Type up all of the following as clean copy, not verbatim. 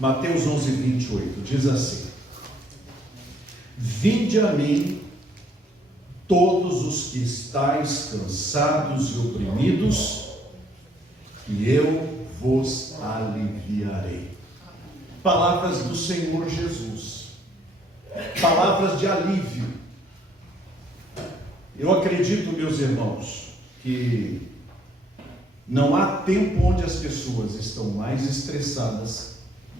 Mateus 11, 28, diz assim: Vinde a mim, todos os que estáis cansados e oprimidos, e eu vos aliviarei. Palavras do Senhor Jesus, palavras de alívio. Eu acredito, meus irmãos, que não há tempo onde as pessoas estão mais estressadas,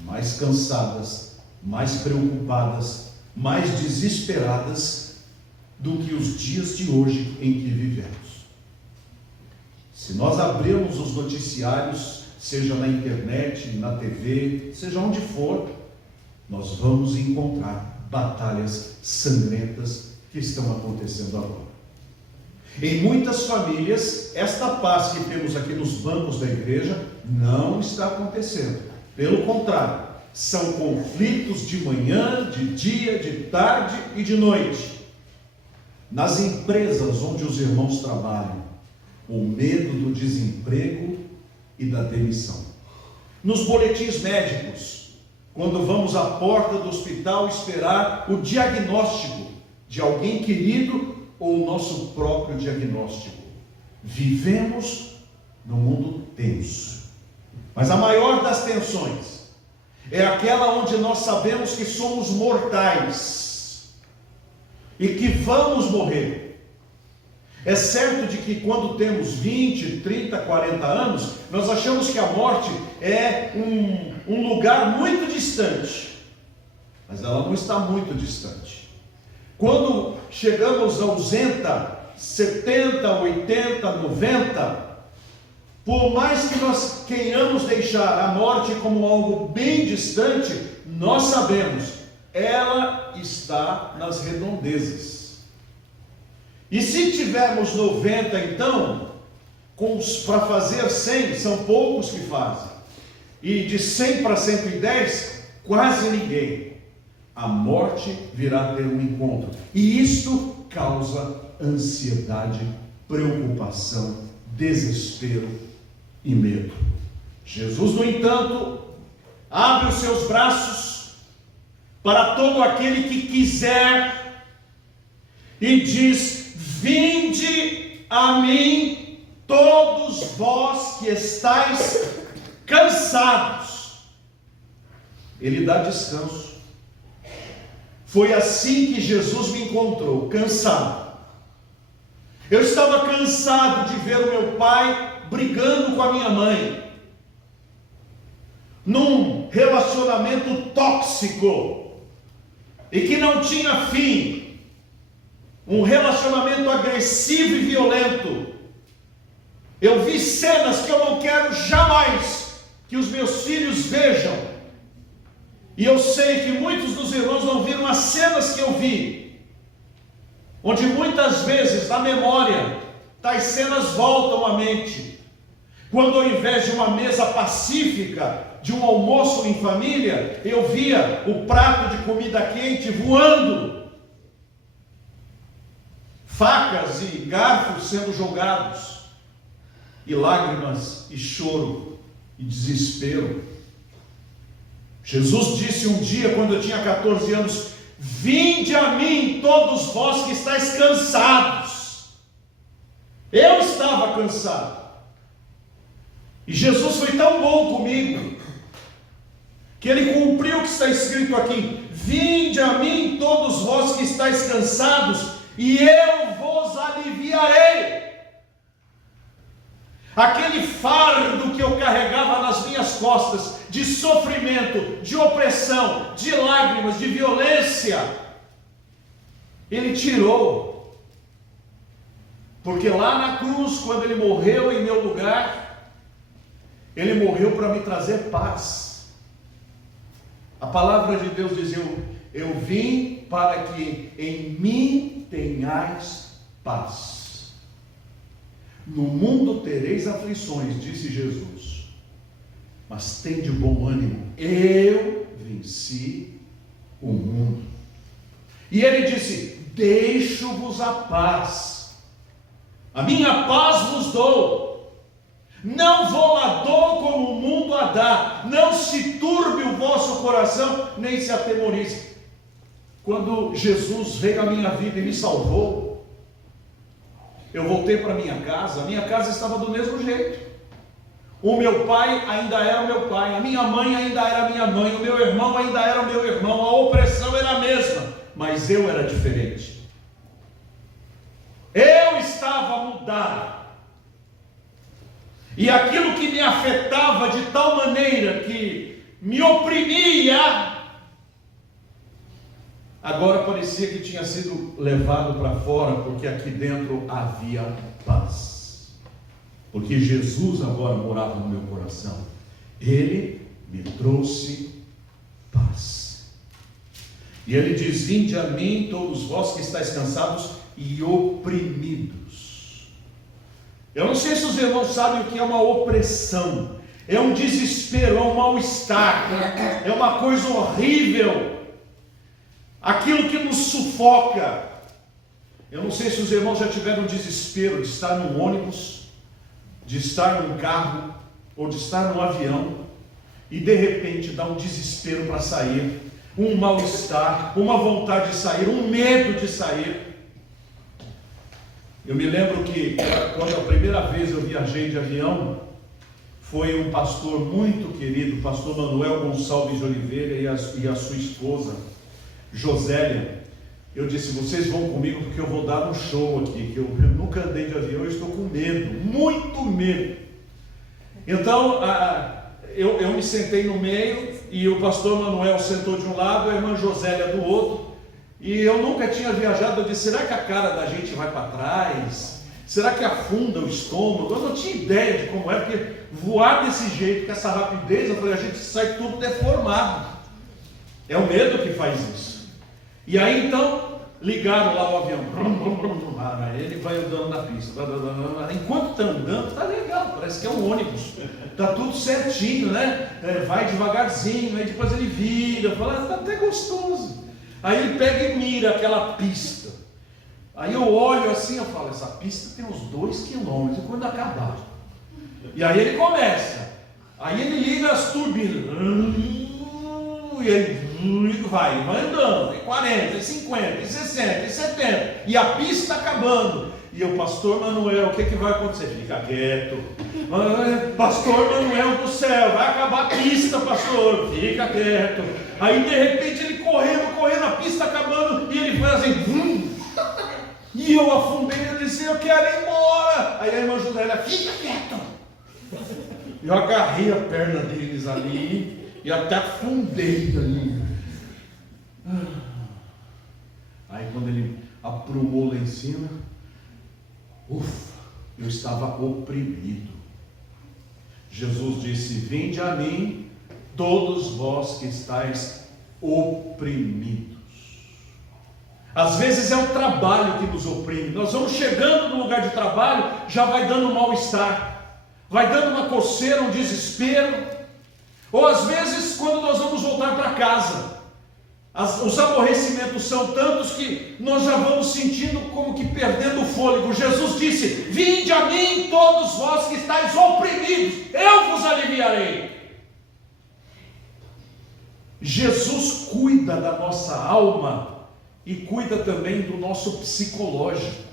mais cansadas, mais preocupadas, mais desesperadas do que os dias de hoje em que vivemos. Se nós abrirmos os noticiários, seja na internet, na TV, seja onde for, nós vamos encontrar batalhas sangrentas que estão acontecendo agora. Em muitas famílias, esta paz que temos aqui nos bancos da igreja não está acontecendo. Pelo contrário, são conflitos de manhã, de dia, de tarde e de noite. Nas empresas onde os irmãos trabalham, o medo do desemprego e da demissão. Nos boletins médicos, quando vamos à porta do hospital esperar o diagnóstico de alguém querido ou o nosso próprio diagnóstico. Vivemos num mundo tenso. Mas a maior das tensões é aquela onde nós sabemos que somos mortais e que vamos morrer. É certo de que quando temos 20, 30, 40 anos, nós achamos que a morte é um lugar muito distante. Mas ela não está muito distante. Quando chegamos aos 70, 80, 90, por mais que nós queiramos deixar a morte como algo bem distante, nós sabemos, ela está nas redondezas. E se tivermos 90 então, para fazer 100, são poucos que fazem. E de 100 para 110, quase ninguém. A morte virá ter um encontro. E isto causa ansiedade, preocupação, desespero e medo. Jesus, no entanto, abre os seus braços para todo aquele que quiser e diz: Vinde a mim, todos vós que estáis cansados. Ele dá descanso. Foi assim que Jesus me encontrou, cansado. Eu estava cansado de ver o meu pai brigando com a minha mãe, num relacionamento tóxico e que não tinha fim, um relacionamento agressivo e violento. Eu vi cenas que eu não quero jamais que os meus filhos vejam. E eu sei que muitos dos irmãos não viram as cenas que eu vi, onde muitas vezes na memória tais cenas voltam à mente. Quando ao invés de uma mesa pacífica, de um almoço em família, eu via o prato de comida quente voando, facas e garfos sendo jogados, e lágrimas e choro e desespero. Jesus disse um dia, quando eu tinha 14 anos: Vinde a mim, todos vós que estáis cansados. Eu estava cansado. E Jesus foi tão bom comigo, que Ele cumpriu o que está escrito aqui: Vinde a mim, todos vós que estáis cansados, e eu vos aliviarei. Aquele fardo que eu carregava nas minhas costas, de sofrimento, de opressão, de lágrimas, de violência, Ele tirou. Porque lá na cruz, quando Ele morreu em meu lugar, Ele morreu para me trazer paz. A palavra de Deus diz: eu vim para que em mim tenhais paz. No mundo tereis aflições, disse Jesus, mas tende bom ânimo, eu venci o mundo. E Ele disse: deixo-vos a paz, a minha paz vos dou, não vou a dor como o mundo a dá, não se turbe o vosso coração, nem se atemorize. Quando Jesus veio à minha vida e me salvou, eu voltei para minha casa estava do mesmo jeito. O meu pai ainda era o meu pai, a minha mãe ainda era a minha mãe, o meu irmão ainda era o meu irmão, a opressão era a mesma, mas eu era diferente. Eu estava mudado. E aquilo que me afetava de tal maneira que me oprimia, agora parecia que tinha sido levado para fora, porque aqui dentro havia paz. Porque Jesus agora morava no meu coração. Ele me trouxe paz. E ele diz: vinde a mim, todos vós que estáis cansados e oprimidos. Eu não sei se os irmãos sabem o que é uma opressão. É um desespero, é um mal-estar, é uma coisa horrível, aquilo que nos sufoca. Eu não sei se os irmãos já tiveram desespero de estar num ônibus, de estar num carro, ou de estar num avião, e de repente dá um desespero para sair, um mal-estar, uma vontade de sair, um medo de sair. Eu me lembro que quando a primeira vez eu viajei de avião, foi um pastor muito querido, o pastor Manuel Gonçalves de Oliveira e a sua esposa, Josélia. Eu disse: vocês vão comigo porque eu vou dar um show aqui, que eu nunca andei de avião, eu estou com medo, muito medo. Então, eu me sentei no meio, e o pastor Manuel sentou de um lado, a irmã Josélia do outro, e eu nunca tinha viajado. Eu disse: será que a cara da gente vai para trás? Será que afunda o estômago? Eu não tinha ideia de como é, porque voar desse jeito, com essa rapidez, eu falei, a gente sai tudo deformado. É o medo que faz isso. E aí então, ligaram lá o avião, ele vai andando na pista, enquanto está andando, está legal, parece que é um ônibus, está tudo certinho, né? Vai devagarzinho, aí depois ele vira, fala, está até gostoso. Aí ele pega e mira aquela pista. Aí eu olho assim, eu falo, essa pista tem uns 2 quilômetros, quando acabar. E aí ele começa, aí ele liga as turbinas, e aí vai andando, e 40, e 50, e 60, e 70, e a pista acabando. E o pastor Manuel, o que vai acontecer? Fica quieto. Pastor Manuel do céu, vai acabar a pista, pastor, fica quieto. Aí de repente ele correndo, a pista acabando, e ele faz assim, e eu afundei, eu disse: eu quero ir embora. Aí a irmã Judélia: fica quieto. Eu agarrei a perna deles ali e até afundei ali. Aí quando ele aprumou lá em cima, eu estava oprimido. Jesus disse: vinde a mim, todos vós que estáis oprimidos. Às vezes é o trabalho que nos oprime. Nós vamos chegando no lugar de trabalho, já vai dando um mal-estar, vai dando uma coceira, um desespero. Ou às vezes quando nós vamos voltar para casa, os aborrecimentos são tantos que nós já vamos sentindo como que perdendo o fôlego. Jesus disse: vinde a mim todos vós que estáis oprimidos, eu vos aliviarei. Jesus cuida da nossa alma e cuida também do nosso psicológico.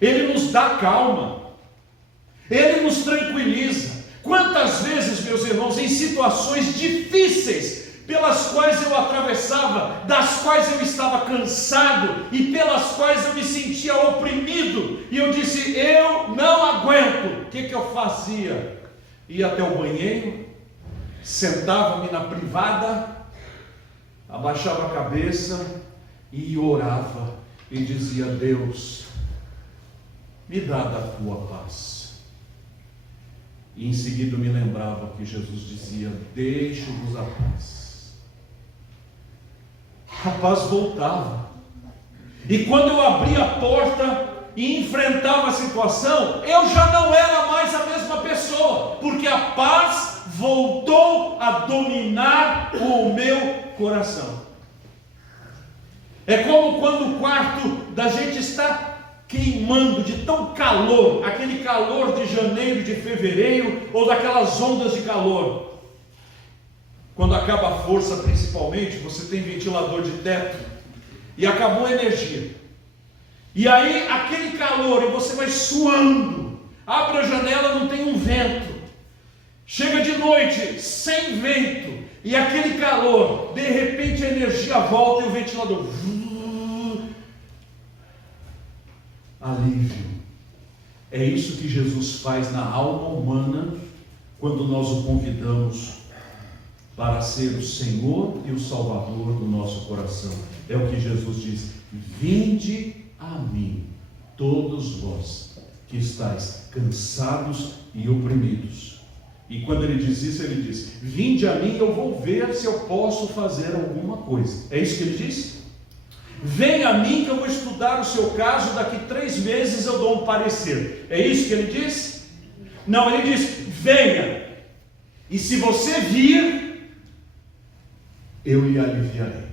Ele nos dá calma, Ele nos tranquiliza. Quantas vezes, meus irmãos, em situações difíceis, pelas quais eu atravessava, das quais eu estava cansado e pelas quais eu me sentia oprimido, e eu disse: eu não aguento. O que eu fazia? Ia até o banheiro, sentava-me na privada, abaixava a cabeça e orava e dizia: Deus, me dá da tua paz. E em seguida eu me lembrava que Jesus dizia: deixo-vos a paz. A paz voltava. E quando eu abria a porta e enfrentava a situação, eu já não era mais a mesma pessoa, porque a paz voltou a dominar o meu coração. É como quando o quarto da gente está queimando de tão calor, aquele calor de janeiro, de fevereiro, ou daquelas ondas de calor. quando acaba a força principalmente, você tem ventilador de teto, e acabou a energia. E aí aquele calor, e você vai suando, abre a janela, não tem um vento. Chega de noite, sem vento, e aquele calor, de repente a energia volta e o ventilador. Alívio. É isso que Jesus faz na alma humana, quando nós o convidamos para ser o Senhor e o Salvador do nosso coração. É o que Jesus diz: vinde a mim, todos vós que estáis cansados e oprimidos. E quando ele diz isso, ele diz: vinde a mim, eu vou ver se eu posso fazer alguma coisa. É isso que ele diz? Venha a mim que eu vou estudar o seu caso, daqui 3 meses eu dou um parecer. É isso que ele diz? Não, ele diz: venha, e se você vir, eu lhe aliviarei.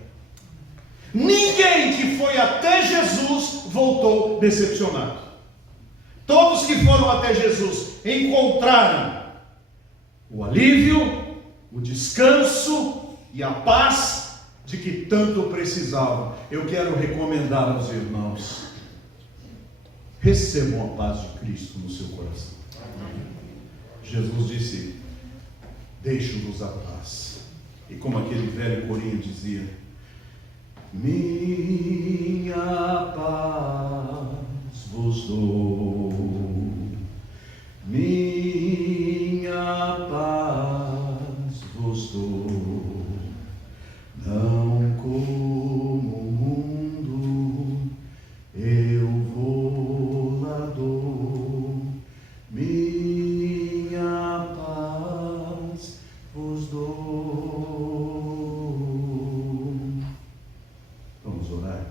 Ninguém que foi até Jesus voltou decepcionado. Todos que foram até Jesus encontraram o alívio, o descanso e a paz de que tanto precisavam. Eu quero recomendar aos irmãos: recebam a paz de Cristo no seu coração. Jesus disse: deixo-vos a paz. E como aquele velho corinho dizia: minha paz vos dou, minha paz vos dou, não como o mundo eu vou lá dou, minha paz vos dou. Vamos orar.